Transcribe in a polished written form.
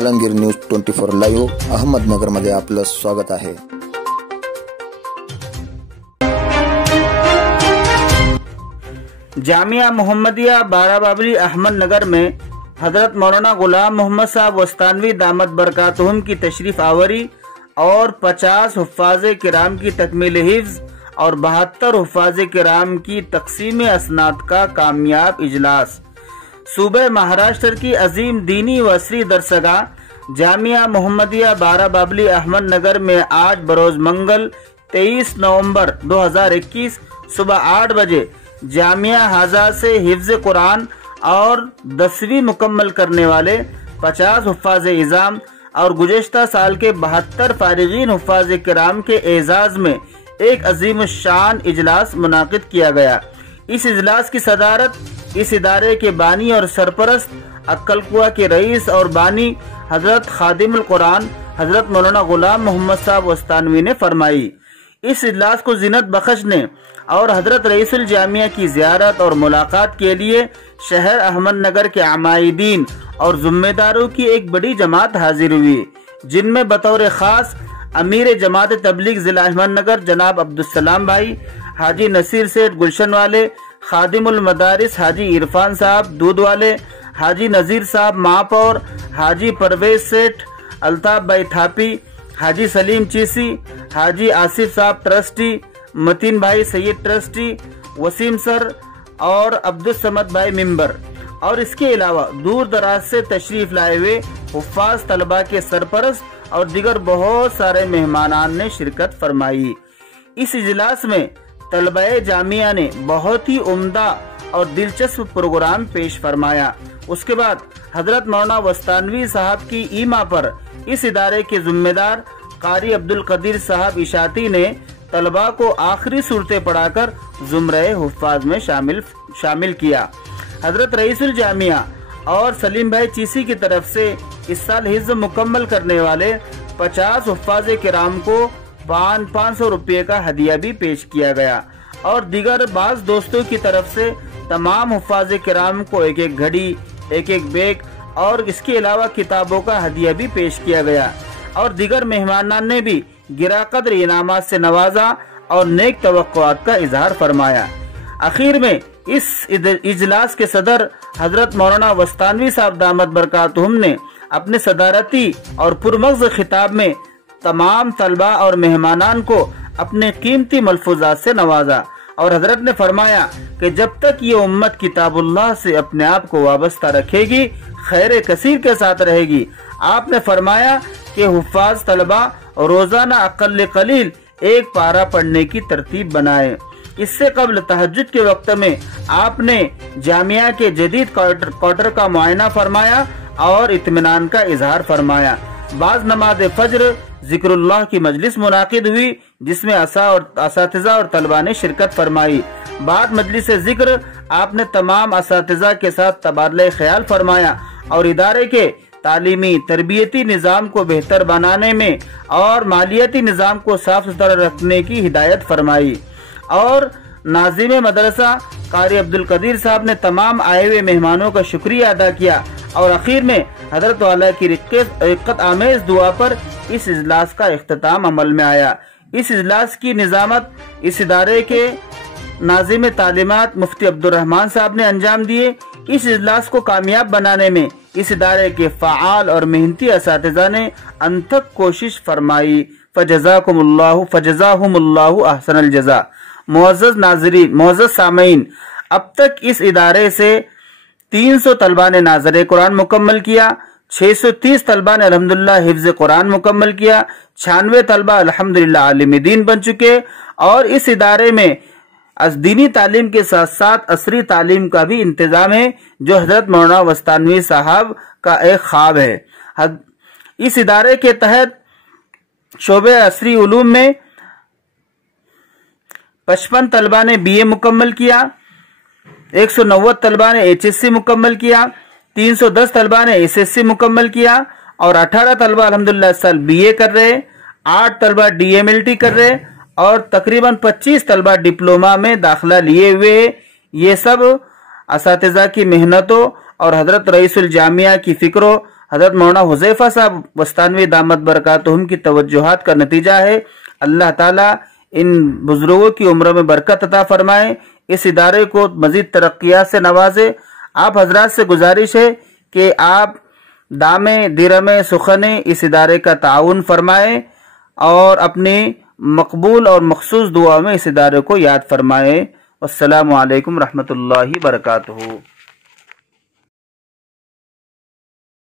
Alamgir news 24 live अहमदनगरमध्ये आपलं स्वागत आहे। जामिया मोहम्मदिया बाराबाबरी अहमदनगर में हजरत मौलाना गुलाम मोहम्मद साहब वस्तानवी दामत बरकातुहुम की तशरीफ आवरी और 50 हुफ़ाज़े किराम की तकमील हिफ्ज़ और 72 हुफ़ाज़े किराम की तक़सीम असनाद का कामयाब इजलास। सूबे महाराष्ट्र की अजीम दीनी व असरी दरसगाह जामिया मोहम्मदिया बाराबाबरी अहमदनगर में आज बरोज मंगल 23 नवंबर 2021 सुबह 8 बजे जामिया हाजा से हिफ्ज़ कुरान और 10वीं मुकम्मल करने वाले 50 हुफ़ाज़े इज़ाम और गुज़श्ता साल के 72 फारिगीन हुफ़ाज़े किराम के एजाज़ में एक अजीम शान इजलास मुनाकिद किया गया। इस इजलास की सदारत इस इदारे के बानी और सरपरस्त अक्कलकुआ के रईस और बानी हजरत खादिमुल कुरान हजरत मौलाना गुलाम मोहम्मद साहब वस्तानवी ने फरमाई। इस इजलास को ज़ीनत बख्शने और हजरत रईसुल जामिया की ज़ियारत और मुलाकात के लिए शहर अहमदनगर के अमायदीन और ज़िम्मेदारों की एक बड़ी जमात हाजिर हुई, जिनमें बतौर ख़ास अमीर जमात तबलीग ज़िला अहमदनगर जनाब अब्दुस्सलाम भाई, हाजी नसीर सेठ गुलशन वाले, खादिमुल मदारिस हाजी इरफान साहब दूध वाले, हाजी नज़ीर साहब महापौर, हाजी परवेज सेठ, अल्ताफ भाई थापी, हाजी सलीम चीसी, हाजी आसिफ साहब ट्रस्टी, मतीन भाई सैयद ट्रस्टी, वसीम सर और अब्दुल समद भाई मिंबर और इसके अलावा दूर दराज से तशरीफ लाए हुए हुफ़ाज़ तलबा के सरपरस्त और दिगर बहुत सारे मेहमानान ने शिरकत फरमाई। इस इजलास में तलबाए जामिया ने बहुत ही उम्दा और दिलचस्प प्रोग्राम पेश फरमाया। उसके बाद हजरत मौलाना वस्तानवी साहब की ईमा पर इस इदारे के जिम्मेदार कारी अब्दुल कदीर साहब इशाती ने तलबा को आखिरी सूरतें पढ़ाकर ज़ुमरे हुफ़ाज़ में शामिल किया। हजरत रईसुल जामिया और सलीम भाई चीसी की तरफ से इस साल हिज़्ज़ मुकम्मल करने वाले 50 हुफ़ाज़े किराम को 500 रुपये का हदिया भी पेश किया गया और दीगर बाज़ दोस्तों की तरफ से तमाम हुफ़ाज़े किराम को एक एक घड़ी, एक एक बैग और इसके अलावा किताबों का हदिया भी पेश किया गया और दीगर मेहमानान ने भी गिरा कदर इनामात से नवाजा और नेक तवक्कुआत का इजहार फरमाया। आखिर में इस इजलास के सदर हजरत मौलाना वस्तानवी साहब दामत बरकातुहुम ने अपने सदारती और पुरमग़्ज़ खिताब में तमाम तलबा और मेहमानान को अपने कीमती मलफूजात से नवाजा और हजरत ने फरमाया कि जब तक ये उम्मत किताबुल्लाह से अपने आप को वाबस्ता रखेगी, खैर कसीर के साथ रहेगी। आपने फरमाया कि हुफ़ाज़ तलबा रोज़ाना अक़ल्ल क़लील एक पारा पढ़ने की तरतीब बनाए। इससे कबल तहज्जुद के वक्त में आपने जामिया के जदीद क्वार्टर का मुआयना फरमाया और इत्मीनान का इजहार फरमाया। बाज़ नमाज फज्र ज़िक्रुल्लाह की मजलिस मुनाकिद हुई, जिसमें असातिज़ा और तलबा ने शिरकत फरमाई। बाद मजलिस ज़िक्र आपने तमाम असातिज़ा के साथ तबादला ख्याल फरमाया और इदारे के तालीमी तरबियती निज़ाम को बेहतर बनाने में और मालियाती निज़ाम को साफ सुथरा रखने की हिदायत फरमाई और नाज़िम मदरसा कारी अब्दुल कदीर साहब ने तमाम आए हुए मेहमानों का शुक्रिया अदा किया और आखिर में हजरत वाला की रिक्कत आमेज़ दुआ पर इस इजलास का इख्तिताम अमल में आया। इस इजलास की निज़ामत इस इदारे के नाज़िम तालीमात मुफ्ती अब्दुर्रहमान साहब ने अंजाम दिए। इस इजलास को कामयाब बनाने में इस इदारे के फ़आल और मेहनती असातिज़ा ने अनथक कोशिश फरमाई। फजज़ाहुमुल्लाहु अहसनल जज़ा। मुअज़्ज़ज़ नाज़रीन, मुअज़्ज़ज़ सामीन, अब तक इस इदारे से 300 तलबा ने नाज़रे कुरान मुकम्मल किया, 630 तलबा ने अल्हम्दुलिल्लाह हिफ्ज़ कुरान मुकम्मल किया, 96 तलबा अल्हम्दुलिल्लाह आलिम दीन बन चुके और इस इदारे में दीनी तालीम के साथ साथ असरी तालीम का भी इंतजाम है, जो हजरत मौलाना वस्तानवी साहब का एक ख्वाब है। इस इदारे के तहत शोबे असरी उलूम में 55 तलबा ने BA मुकम्मल किया, 190 तलबा ने HSC मुकम्मल किया, 310 तलबा ने SSC मुकम्मल किया और 18 तलबा अल्हम्दुलिल्लाह इस साल BA कर रहे, 8 तलबा DMLT कर रहे और तकरीबन 25 तलबा डिप्लोमा में दाखिला लिए हुए। ये सब असातिज़ा की मेहनतों और हजरत रईसुल जामिया की फिक्रो, حضرت مولانا حذیفہ صاحب وستانوی دامت برکاتہم کی توجہات کا نتیجہ ہے۔ اللہ تعالیٰ ان بزرگوں کی عمر میں برکت عطا فرمائے، اس ادارے کو مزید ترقیات سے نوازے۔ آپ حضرات سے گزارش ہے کہ آپ دامے درمے سخنے اس ادارے کا تعاون فرمائیں اور اپنی مقبول اور مخصوص دعا میں اس ادارے کو یاد فرمائیں۔ السلام علیکم رحمۃ اللہ وبرکاتہ۔